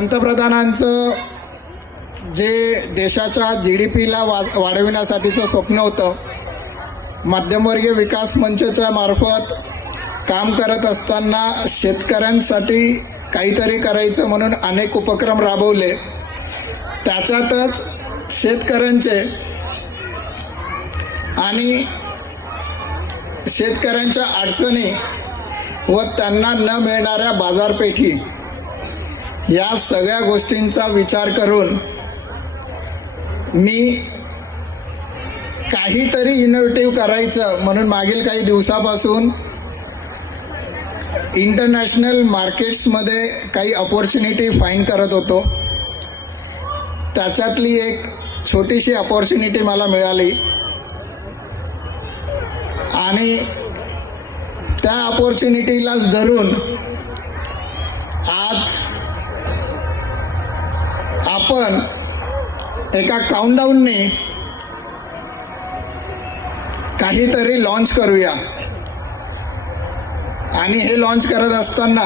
पंतप्रधानांचं जे देशाच्या GDPला वाढविण्यासाठीचं स्वप्न होतं, मध्यमवर्गीय विकास मंचच्या मार्फत काम करत असताना शेतकऱ्यांसाठी काहीतरी करायचं म्हणून अनेक उपक्रम राबवले। त्याच्यातच शेतकऱ्यांचे आणि शेतकऱ्यांच्या अडचणी व त्यांना न मिळणाऱ्या बाजारपेठी या सगळ्या गोष्टींचा विचार करून मी काहीतरी इनोव्हेटिव्ह करायचं म्हणून मागील काही दिवसापासून इंटरनॅशनल मार्केट्समध्ये काही अपॉर्च्युनिटी फाइंड करत होतो। त्याच्यातली एक छोटीशी अपॉर्च्युनिटी मला मिळाली आणि त्या अपॉर्च्युनिटीलाच धरून आज आपण एका काउंटडाऊनने काहीतरी लॉन्च करूया। आणि हे लॉन्च करत असताना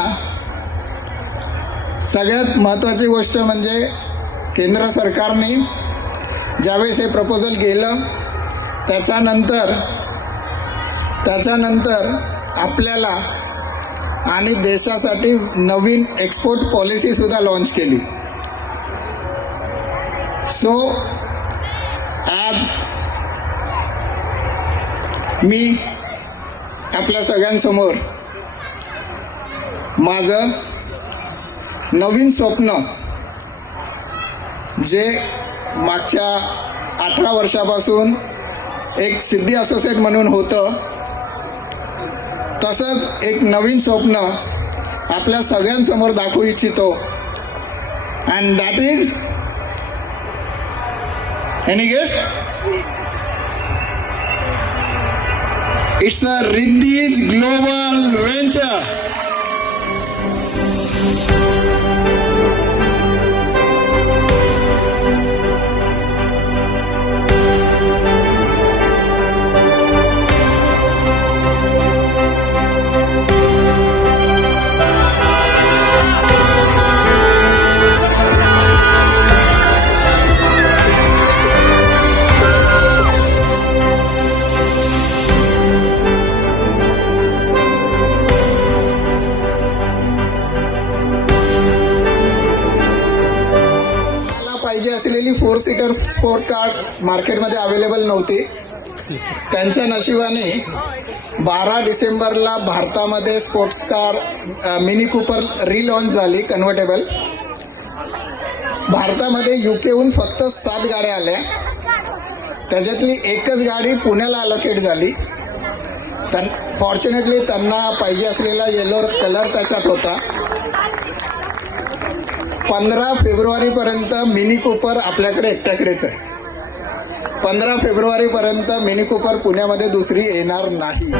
सगळ्यात महत्त्वाची गोष्ट म्हणजे केंद्र सरकारने ज्यावेळेस हे प्रपोजल गेलं त्याच्यानंतर आपल्याला आणि देशासाठी नवीन एक्सपोर्ट पॉलिसी सुद्धा लॉन्च केली। सो आज मी आपल्या सगळ्यांसमोर माझं नवीन स्वप्न जे मागच्या 18 वर्षापासून एक सिद्धी असोसिएट म्हणून होतं, तसंच एक नवीन स्वप्न आपल्या सगळ्यांसमोर दाखवू इच्छितो। And that is any guess? It's a Riddhi's global venture. पाहिजे असलेली 4 सीटर स्पोर्ट कार मार्केटमध्ये अवेलेबल नव्हती। त्यांच्या नशिबाने 12 डिसेंबरला भारतामध्ये sports car Mini Cooper relaunch झाली कन्व्हर्टेबल। भारतामध्ये UKहून फक्त 7 गाड्या आल्या, त्याच्यातली एकच गाडी पुण्याला अलोकेट झाली। फॉर्च्युनेटली त्यांना पाहिजे असलेला येलो कलर त्याच्यात होता। 15 फेब्रुवारीपर्यंत मिनी कूपर आपल्याकडे एकट्याकडेच आहे। 15 फेब्रुवारीपर्यंत मिनी कूपर पुण्यामध्ये दुसरी येणार नाही।